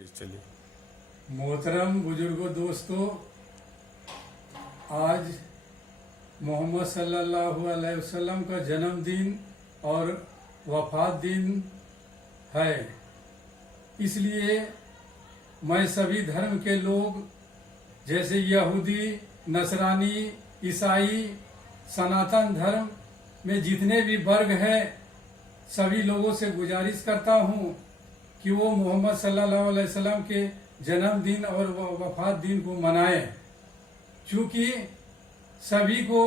चलिए। मोहतरम बुजुर्गों, दोस्तों, आज मोहम्मद सल्लल्लाहु अलैहि वसल्लम का जन्मदिन और वफात दिन है। इसलिए मैं सभी धर्म के लोग जैसे यहूदी, नसरानी, ईसाई, सनातन धर्म में जितने भी वर्ग हैं, सभी लोगों से गुजारिश करता हूँ कि वो मोहम्मद सल्लल्लाहु अलैहि वसल्लम के जन्मदिन और वफात दिन को मनाएं। क्योंकि सभी को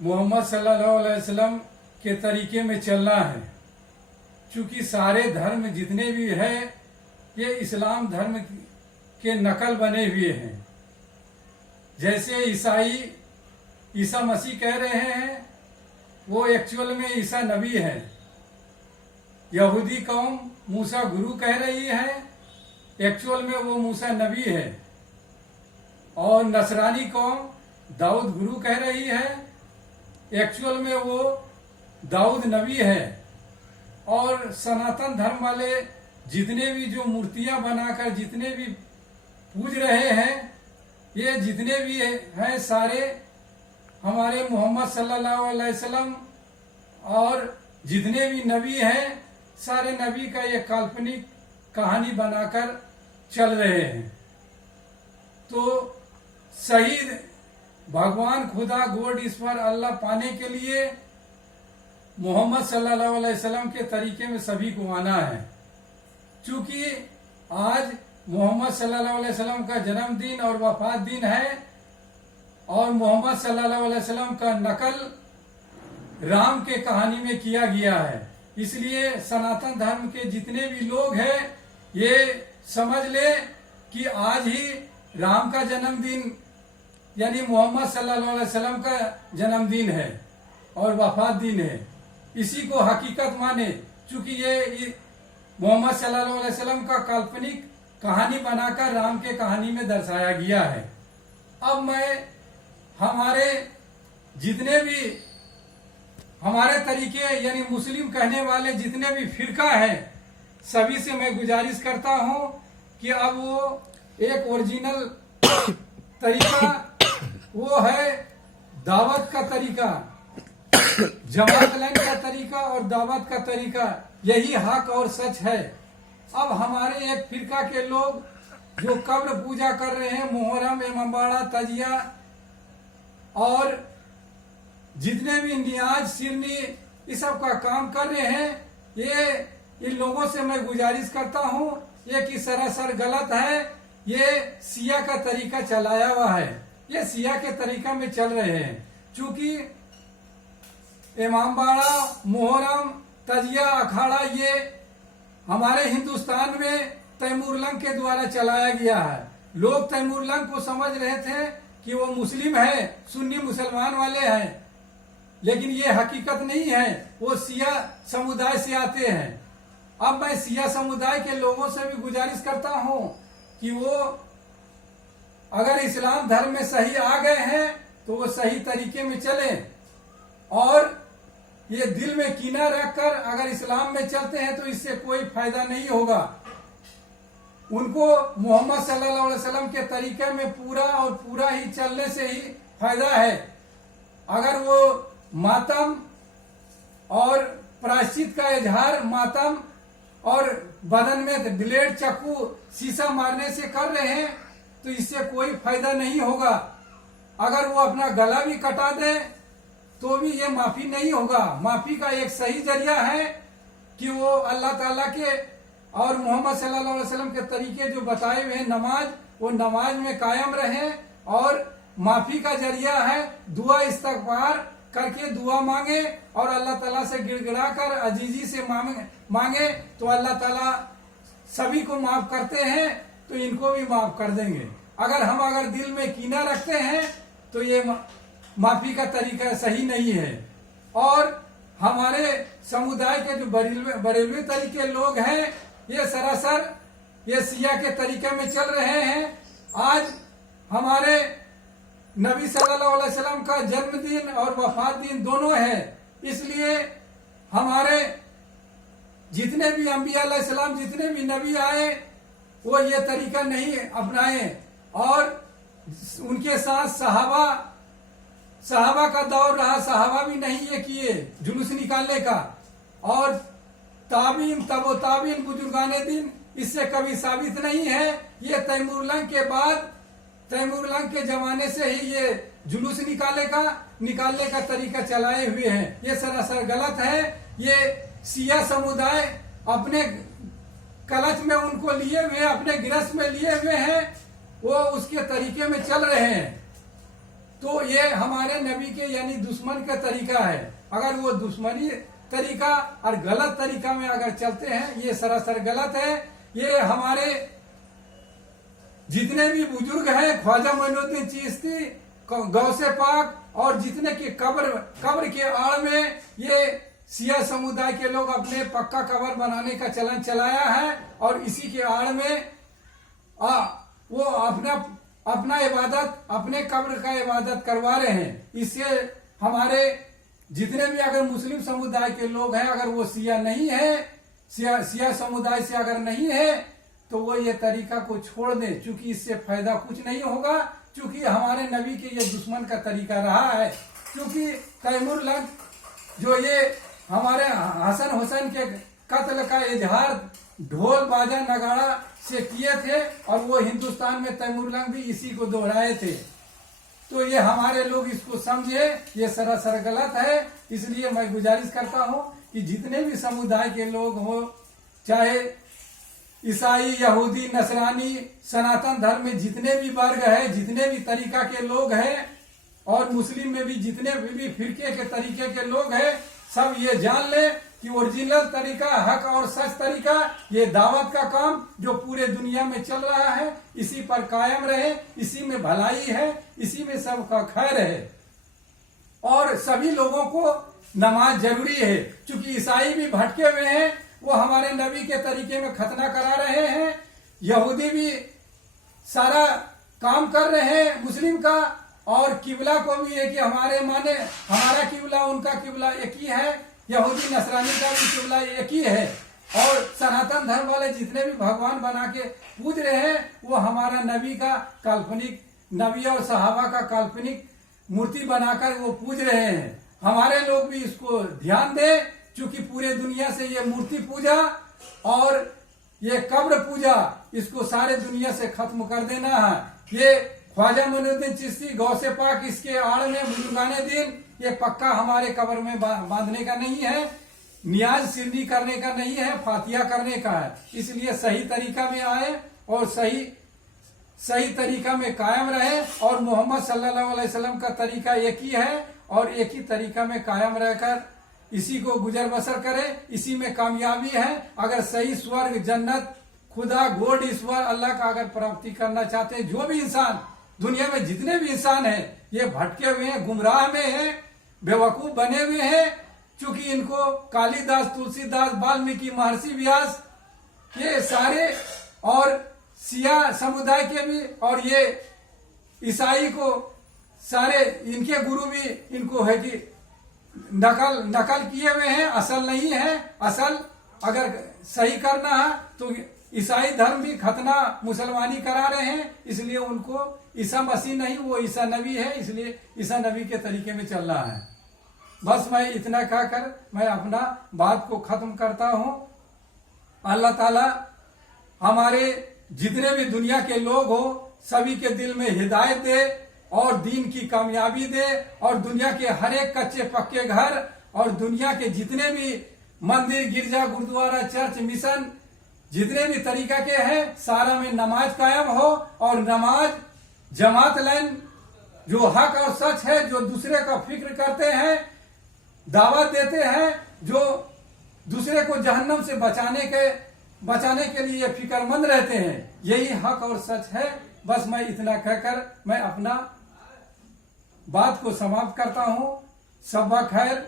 मोहम्मद सल्लल्लाहु अलैहि वसल्लम के तरीके में चलना है। क्योंकि सारे धर्म जितने भी हैं ये इस्लाम धर्म के नकल बने हुए हैं। जैसे ईसा मसीह कह रहे हैं, वो एक्चुअल में ईसा नबी है। यहूदी कौम मूसा गुरु कह रही है, एक्चुअल में वो मूसा नबी है। और नसरानी कौम दाऊद गुरु कह रही है, एक्चुअल में वो दाऊद नबी है। और सनातन धर्म वाले जितने भी जो मूर्तियां बनाकर जितने भी पूज रहे हैं, ये जितने भी हैं सारे हमारे मोहम्मद सल्लल्लाहु अलैहि वसल्लम और जितने भी नबी हैं, सारे नबी का ये काल्पनिक कहानी बनाकर चल रहे हैं। तो शहीद भगवान खुदा गॉड ईश्वर अल्लाह पाने के लिए मोहम्मद सल्लल्लाहु अलैहि वसल्लम के तरीके में सभी को आना है। चूंकि आज मोहम्मद सल्लल्लाहु अलैहि वसल्लम का जन्मदिन और वफात दिन है और मोहम्मद सल्लल्लाहु अलैहि वसल्लम का नकल राम के कहानी में किया गया है। इसलिए सनातन धर्म के जितने भी लोग हैं ये समझ ले कि आज ही राम का जन्मदिन यानी मोहम्मद सल्लल्लाहु अलैहि वसल्लम का जन्मदिन है और वफात दिन है। इसी को हकीकत माने। चूंकि ये मोहम्मद सल्लल्लाहु अलैहि वसल्लम का काल्पनिक कहानी बनाकर राम के कहानी में दर्शाया गया है। अब मैं हमारे जितने भी हमारे तरीके यानी मुस्लिम कहने वाले जितने भी फिरका है, सभी से मैं गुजारिश करता हूं कि अब वो एक ओरिजिनल तरीका वो है दावत का तरीका, जमात लाइन का तरीका और दावत का तरीका। यही हक और सच है। अब हमारे एक फिरका के लोग जो कब्र पूजा कर रहे हैं, मुहर्रम, इमामबाड़ा, तजिया और जितने भी नियाज, सिरनी, इस सब का काम कर रहे हैं, ये इन लोगों से मैं गुजारिश करता हूं, ये कि सरासर गलत है। ये सिया का तरीका चलाया हुआ है। ये सिया के तरीका में चल रहे हैं। चूंकि इमामबाड़ा, मुहर्रम, तजिया, अखाड़ा ये हमारे हिंदुस्तान में तैमूरलंग के द्वारा चलाया गया है। लोग तैमूरलंग को समझ रहे थे कि वो मुस्लिम है, सुन्नी मुसलमान वाले हैं, लेकिन ये हकीकत नहीं है। वो सिया समुदाय से आते हैं। अब मैं सिया समुदाय के लोगों से भी गुजारिश करता हूं कि वो अगर इस्लाम धर्म में सही आ गए हैं तो वो सही तरीके में चले और ये दिल में कीना रखकर अगर इस्लाम में चलते हैं तो इससे कोई फायदा नहीं होगा। उनको मोहम्मद सल्लल्लाहु अलैहि वसल्लम के तरीके में पूरा और पूरा ही चलने से ही फायदा है। अगर वो मातम और प्रायश्चित का इजहार मातम और बदन में ब्लेड, चाकू, शीशा मारने से कर रहे हैं तो इससे कोई फायदा नहीं होगा। अगर वो अपना गला भी कटा दे तो भी ये माफी नहीं होगा। माफी का एक सही जरिया है कि वो अल्लाह ताला के और मोहम्मद सल्लल्लाहु अलैहि वसल्लम के तरीके जो बताए हुए हैं नमाज, वो नमाज में कायम रहे। और माफी का जरिया है दुआ इस्तगफार करके दुआ मांगे और अल्लाह ताला से गिड़गिड़ा कर अजीजी से मांगे तो अल्लाह ताला सभी को माफ करते हैं, तो इनको भी माफ कर देंगे। अगर दिल में कीना रखते हैं तो ये माफी का तरीका सही नहीं है। और हमारे समुदाय के जो बरेलवी तरीके लोग हैं, ये सरासर ये सिया के तरीके में चल रहे हैं। आज हमारे नबी सल्लल्लाहु अलैहि वसल्लम का जन्मदिन और वफात दिन दोनों है। इसलिए हमारे जितने भी अंबिया अलैहिस्सलाम, जितने भी नबी आए, वो ये तरीका नहीं अपनाए। और उनके साथ सहाबा का दौर रहा, सहाबा भी नहीं ये किए जुलूस निकालने का। और ताबीन तबो ताबीन बुजुर्गाने दिन, इससे कभी साबित नहीं है। ये तैमूरलंग के बाद, तैमूरलंग के जमाने से ही ये जुलूस निकालने का तरीका चलाए हुए हैं। ये सरासर गलत है। ये शिया समुदाय अपने कलच में उनको लिए हुए, अपने गिरफ्त में लिए हुए हैं, वो उसके तरीके में चल रहे हैं। तो ये हमारे नबी के यानी दुश्मन का तरीका है। अगर वो दुश्मनी तरीका और गलत तरीका में अगर चलते हैं, ये सरासर गलत है। ये हमारे जितने भी बुजुर्ग हैं, ख्वाजा मोइनुद्दीन चिश्ती, गौसे पाक और जितने के कब्र के आड़ में ये शिया समुदाय के लोग अपने पक्का कब्र बनाने का चलन चलाया है। और इसी के आड़ में वो अपना इबादत, अपने कब्र का इबादत करवा रहे हैं। इससे हमारे जितने भी अगर मुस्लिम समुदाय के लोग हैं, अगर वो शिया नहीं है, शिया समुदाय से अगर नहीं है, तो वो ये तरीका को छोड़ दें, क्योंकि इससे फायदा कुछ नहीं होगा। क्योंकि हमारे नबी के ये दुश्मन का तरीका रहा है। क्योंकि तैमूरलंग जो ये हमारे हसन हुसैन के कत्ल का इजहार ढोल बाजा नगाड़ा से किए थे, और वो हिंदुस्तान में तैमूरलंग भी इसी को दोहराए थे। तो ये हमारे लोग इसको समझे, ये सरासर गलत है। इसलिए मैं गुजारिश करता हूँ कि जितने भी समुदाय के लोग हो, चाहे ईसाई, यहूदी, नसरानी, सनातन धर्म में जितने भी वर्ग है, जितने भी तरीका के लोग हैं, और मुस्लिम में भी जितने भी फिरके के तरीके के लोग हैं, सब ये जान ले कि ओरिजिनल तरीका, हक और सच तरीका, ये दावत का काम जो पूरे दुनिया में चल रहा है, इसी पर कायम रहे। इसी में भलाई है, इसी में सबका खैर है। और सभी लोगों को नमाज जरूरी है। क्योंकि ईसाई भी भटके हुए हैं, वो हमारे नबी के तरीके में खतना करा रहे हैं। यहूदी भी सारा काम कर रहे हैं मुस्लिम का। और किबला को भी है कि हमारा किबला उनका किबला एक ही है। यहूदी नसरानी का भी किबला एक ही है। और सनातन धर्म वाले जितने भी भगवान बना के पूज रहे हैं, वो हमारा नबी का काल्पनिक, नबी और सहाबा का काल्पनिक मूर्ति बनाकर वो पूज रहे हैं। हमारे लोग भी इसको ध्यान दें, क्योंकि पूरे दुनिया से ये मूर्ति पूजा और ये कब्र पूजा, इसको सारे दुनिया से खत्म कर देना है। ये ख्वाजा मोइनुद्दीन चिश्ती, गौसे पाक, इसके आड़ में बुजुर्गाने दिन, ये पक्का हमारे कब्र में बांधने का नहीं है, नियाज सिरनी करने का नहीं है, फातिया करने का है। इसलिए सही तरीका में आए और सही तरीका में कायम रहे। और मोहम्मद सल्लल्लाहु अलैहि वसल्लम का तरीका एक ही है, और एक ही तरीका में कायम रहकर इसी को गुजर बसर करे। इसी में कामयाबी है। अगर सही स्वर्ग, जन्नत, खुदा, गोल्ड, ईश्वर, अल्लाह का अगर प्राप्ति करना चाहते हैं, जो भी इंसान दुनिया में जितने भी इंसान हैं, ये भटके हुए हैं, गुमराह में हैं, बेवकूफ बने हुए हैं। क्योंकि इनको कालिदास, तुलसीदास, वाल्मीकि, महर्षि व्यास, ये सारे, और शिया समुदाय के भी, और ये ईसाई को सारे, इनके गुरु भी इनको है कि नकल किए हुए हैं, असल नहीं है। असल अगर सही करना है तो ईसाई धर्म भी खतना मुसलमानी करा रहे हैं। इसलिए उनको ईसा मसीह नहीं, वो ईसा नबी है। इसलिए ईसा नबी के तरीके में चल रहा है। बस मैं इतना कहकर मैं अपना बात को खत्म करता हूँ। अल्लाह ताला हमारे जितने भी दुनिया के लोग हो, सभी के दिल में हिदायत दे और दीन की कामयाबी दे। और दुनिया के हर एक कच्चे पक्के घर, और दुनिया के जितने भी मंदिर, गिरजा, गुरुद्वारा, चर्च, मिशन, जितने भी तरीका के हैं, सारा में नमाज कायम हो। और नमाज जमात लाइन, जो हक और सच है, जो दूसरे का फिक्र करते हैं, दावत देते हैं, जो दूसरे को जहन्नम से बचाने के लिए फिक्रमंद रहते हैं, यही हक और सच है। बस मैं इतना कहकर मैं अपना बात को समाप्त करता हूँ। सबा खैर,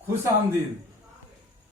खुश आमदीद।